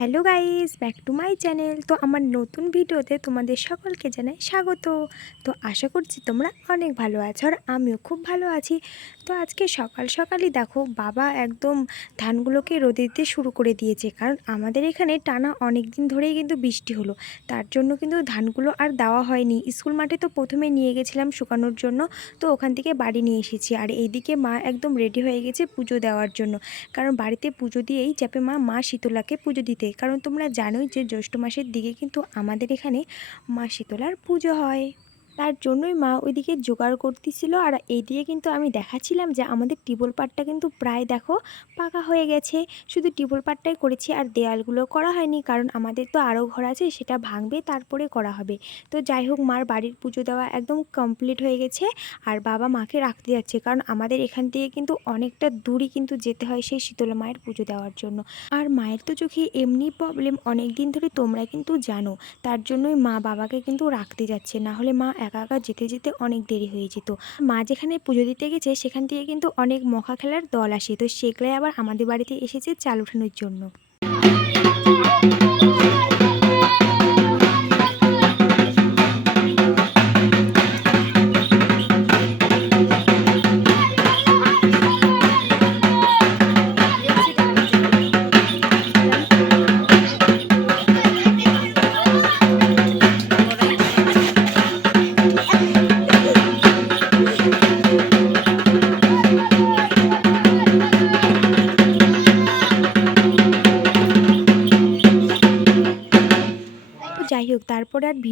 Hello guys, back to my channel. তো আমার নতুন ভিডিওতে তোমাদের সকলকে জানাই স্বাগত। তো আশা করছি তোমরা অনেক ভালো আছো আর আমিও খুব ভালো আছি। তো আজকে সকাল সকালই দেখো বাবা একদম ধানগুলোকে রোদে দিতে শুরু করে দিয়েছে। কারণ আমাদের এখানে টানা অনেক দিন ধরেই কিন্তু বৃষ্টি হলো। তার জন্য কিন্তু ধানগুলো আর দেওয়া হয়নি। স্কুল মাঠে তো প্রথমে নিয়ে গেছিলাম শুকানোর জন্য। তো ওখান থেকে বাড়ি নিয়ে এসেছি। আর এইদিকে মা একদম রেডি হয়ে গেছে পুজো দেওয়ার জন্য। কারণ বাড়িতে পুজো দিয়েই চাপে মা মা শীতলাকে পুজো দিতে কারণ তোমরা জানোই যে জ্যৈষ্ঠ মাসের দিকে কিন্তু আমাদের এখানে মা শীতলার পুজো হয়। তার জন্যই মা ওইদিকে জোগাড় করতেছিল। আর এইদিকে কিন্তু আমি দেখাচ্ছিলাম যে আমাদের টিবল পাটটা কিন্তু প্রায় দেখো পাকা হয়ে গেছে। শুধু টিবল পাটটাই করেছি আর দেয়ালগুলো করা হয়নি কারণ আমাদের তো আরও ঘর আছে, সেটা ভাঙবে তারপরে করা হবে। তো যাই হোক, মার বাড়ির পুজো দেওয়া একদম কমপ্লিট হয়ে গেছে আর বাবা মাকে রাখতে যাচ্ছে কারণ আমাদের এখান থেকে কিন্তু অনেকটা দূরই কিন্তু যেতে হয় সেই শীতলা মায়ের পুজো দেওয়ার জন্য। আর মায়ের তো চোখে এমনি প্রবলেম অনেক দিন ধরে তোমরা কিন্তু জানো, তার জন্যই মা বাবাকে কিন্তু রাখতে যাচ্ছে। না হলে মা একা একা যেতে যেতে অনেক দেরি হয়ে যেত। মা যেখানে পুজো দিতে গেছে, সেখান থেকে কিন্তু অনেক মখা খেলার দল আসে। তো সেগুলাই আবার আমাদের বাড়িতে এসেছে চাল উঠানোর জন্য।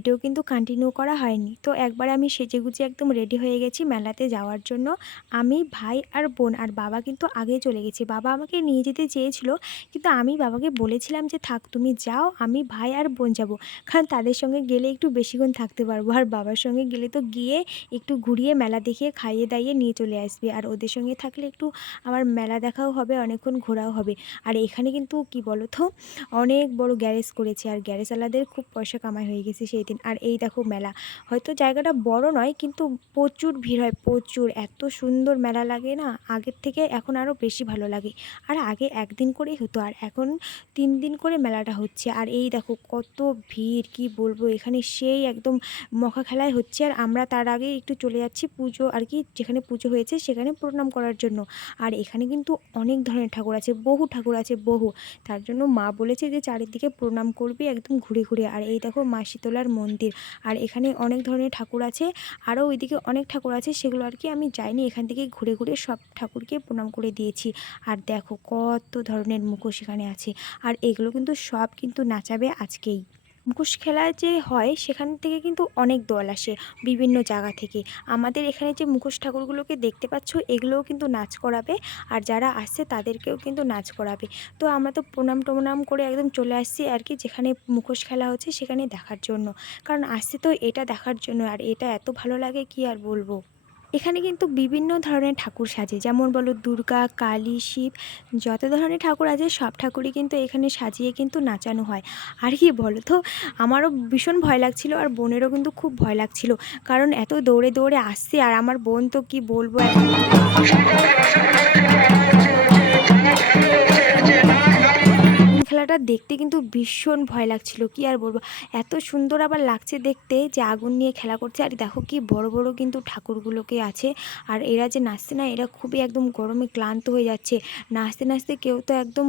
ভিডিও কিন্তু কন্টিনিউ করা হয়নি। তো একবার আমি সেজেগুজে একদম রেডি হয়ে গেছি মেলাতে যাওয়ার জন্য। আমি ভাই আর বোন আর বাবা কিন্তু আগে চলে গেছে। বাবা আমাকে নিয়ে যেতে চেয়েছিল, কিন্তু আমি বাবাকে বলেছিলাম যে, থাক, তুমি যাও, আমি ভাই আর বোন যাব। কারণ তাদের সঙ্গে গেলে একটু বেশিক্ষণ থাকতে পারব। আর বাবার সঙ্গে গেলে তো গিয়ে একটু ঘুরিয়ে মেলা দেখিয়ে খাইয়ে দাইয়ে নিয়ে চলে আসবে। আর ওদের সঙ্গে থাকলে একটু আমার মেলা দেখাও হবে, অনেকক্ষণ ঘোরাও হবে। আর এখানে কিন্তু কি বলো তো অনেক বড় গ্যারেজ করেছে। আর গ্যারেজওয়ালাদের খুব পয়সা কামাই হয়ে গেছে সেই দিন। আর এই দেখো মেলা। হয়তো জায়গাটা বড় নয়, কিন্তু প্রচুর ভিড় হয়, প্রচুর। এত সুন্দর মেলা লাগে না, আগের থেকে এখন আরও বেশি ভালো লাগে। আর আগে একদিন করেই হতো, আর এখন তিন দিন করে মেলাটা হচ্ছে। আর এই দেখো কত ভিড়, কি বলব? এখানে সেই একদম মখা খেলায় হচ্ছে। আর আমরা তার আগে একটু চলে যাচ্ছি পুজো, আর কি যেখানে পুজো হয়েছে সেখানে প্রণাম করার জন্য। আর এখানে কিন্তু অনেক ধরনের ঠাকুর আছে, বহু ঠাকুর আছে, বহু। তার জন্য মা বলেছে যে চারিদিকে প্রণাম করবি একদম ঘুরে ঘুরে। আর এই দেখো মা শীতলার মন্দির। আর এখানে অনেক ধরনের ঠাকুর আছে। আরও ওইদিকে অনেক ঠাকুর আছে, সেগুলো আর কি আমি যাইনি। এখান থেকে ঘুরে ঘুরে সব ঠাকুরকে প্রণাম করে দিয়েছি। আর দেখো কত ধরনের মুখোশ এখানে আছে। আর এগুলো কিন্তু সব কিন্তু নাচাবে আজকেই। মুখোশ খেলা যে হয়, সেখান থেকে কিন্তু অনেক দল আসে বিভিন্ন জায়গা থেকে। আমাদের এখানে যে মুখোশ ঠাকুরগুলোকে দেখতে পাচ্ছ, এগুলোও কিন্তু নাচ করাবে। আর যারা আসছে, তাদেরকেও কিন্তু নাচ করাবে। তো আমরা তো প্রণাম টনাম করে একদম চলে আসছি আর কি, যেখানে মুখোশ খেলা হচ্ছে সেখানে দেখার জন্য। কারণ আসছে তো এটা দেখার জন্য, আর এটা এত ভালো লাগে কি আর বলব? এখানে কিন্তু বিভিন্ন ধরনের ঠাকুর সাজে। যেমন বলো দুর্গা, কালী, শিব, যত ধরনের ঠাকুর আছে সব ঠাকুরই কিন্তু এখানে সাজিয়ে কিন্তু নাচানো হয়। আর কি বলো তো, আমারও ভীষণ ভয় লাগছিল আর বোনেরও কিন্তু খুব ভয় লাগছিল। কারণ এত দৌড়ে দৌড়ে আসছে আর আমার বোন তো কি বলব খেলাটা দেখতে কিন্তু ভীষণ ভয় লাগছিল। কি আর বলব? এত সুন্দর আবার লাগছে দেখতে যে আগুন নিয়ে খেলা করছে। আর দেখো কি বড় বড় কিন্তু ঠাকুরগুলোকে আছে। আর এরা যে নাচছে না, এরা খুবই একদম গরমে ক্লান্ত হয়ে যাচ্ছে। নাচতে নাচতে কেউ তো একদম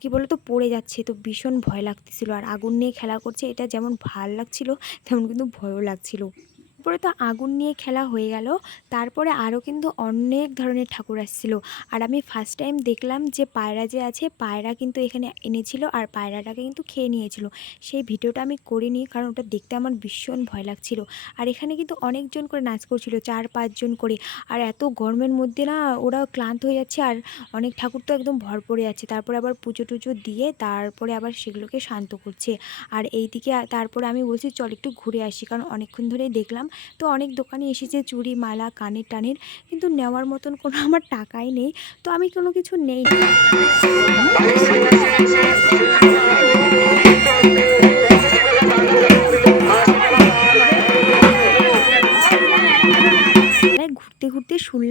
কি বলো তো পড়ে যাচ্ছে। তো ভীষণ ভয় লাগতেছিল। আর আগুন নিয়ে খেলা করছে, এটা যেমন ভালো লাগছিল, তেমন কিন্তু ভয়ও লাগছিল। তারপরে তো আগুন নিয়ে খেলা হয়ে গেল। তারপরে আরও কিন্তু অনেক ধরনের ঠাকুর আসছিল। আর আমি ফার্স্ট টাইম দেখলাম যে পায়রা যে আছে, পায়রা কিন্তু এখানে এনেছিল আর পায়রাটাকে কিন্তু খেয়ে নিয়েছিল। সেই ভিডিওটা আমি করিনি কারণ ওটা দেখতে আমার ভীষণ ভয় লাগছিল। আর এখানে কিন্তু অনেকজন করে নাচ করছিল, চার পাঁচজন করে। আর এত গরমের মধ্যে না ওরা ক্লান্ত হয়ে যাচ্ছে আর অনেক ঠাকুর তো একদম ভর পড়ে যাচ্ছে। তারপরে আবার পুজো টুজো দিয়ে তারপরে আবার সেগুলোকে শান্ত করছে। আর এইদিকে আ- তারপরে আমি বলছি, চল একটু ঘুরে আসি। কারণ অনেকক্ষণ ধরেই দেখলাম তো অনেক দোকানে এসেছে চুড়ি, মালা, কানের টানের, কিন্তু নেওয়ার মতন কোনো আমার টাকাই নেই। তো আমি কোনো কিছু নেই।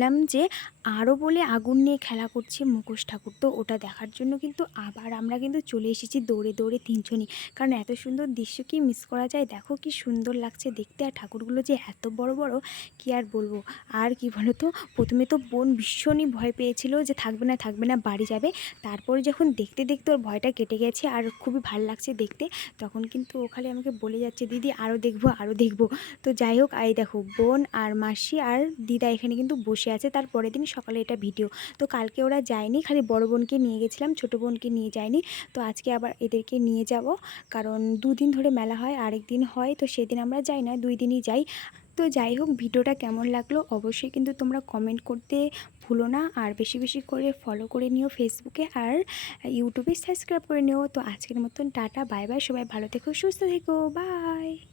শুনলাম যে, আরও বলে আগুন নিয়ে খেলা করছে মুখোশ ঠাকুর। তো ওটা দেখার জন্য কিন্তু আবার আমরা কিন্তু চলে এসেছি দৌড়ে দৌড়ে তিনজনই। কারণ এত সুন্দর দৃশ্য কি মিস করা যায়? দেখো কি সুন্দর লাগছে দেখতে। আর ঠাকুরগুলো যে এত বড় বড়, কি আর বলব? আর কি বলো তো প্রথমে তো বোন ভীষণই ভয় পেয়েছিল যে থাকবে না থাকবে না, বাড়ি যাবে। তারপরে যখন দেখতে দেখতে ওর ভয়টা কেটে গেছে আর খুবই ভালো লাগছে দেখতে, তখন কিন্তু ও খালি আমাকে বলে যাচ্ছে, দিদি, আরও দেখব আরও দেখব। তো যাই হোক আই দেখো বোন আর মাসি আর দিদা এখানে কিন্তু বসে আছে, তার পরের দিন সকালে এটা ভিডিও। তো কালকে ওরা যায়নি, খালি বড় বোনকে নিয়ে গেছিলাম, ছোটো বোনকে নিয়ে যায়নি। তো আজকে আবার এদেরকে নিয়ে যাব, কারণ দুদিন ধরে মেলা হয়, আরেক দিন হয়, তো সেদিন আমরা যাই না, দুই দিনই যাই। তো যাই হোক, ভিডিওটা কেমন লাগল অবশ্যই কিন্তু তোমরা কমেন্ট করতে ভুলো না, আর বেশি বেশি করে ফলো করে নিও ফেসবুকে আর ইউটিউবে সাবস্ক্রাইব করে নিও। তো আজকের মতন টাটা বাই বাই সবাই ভালো থেকো, সুস্থ থেকো বাই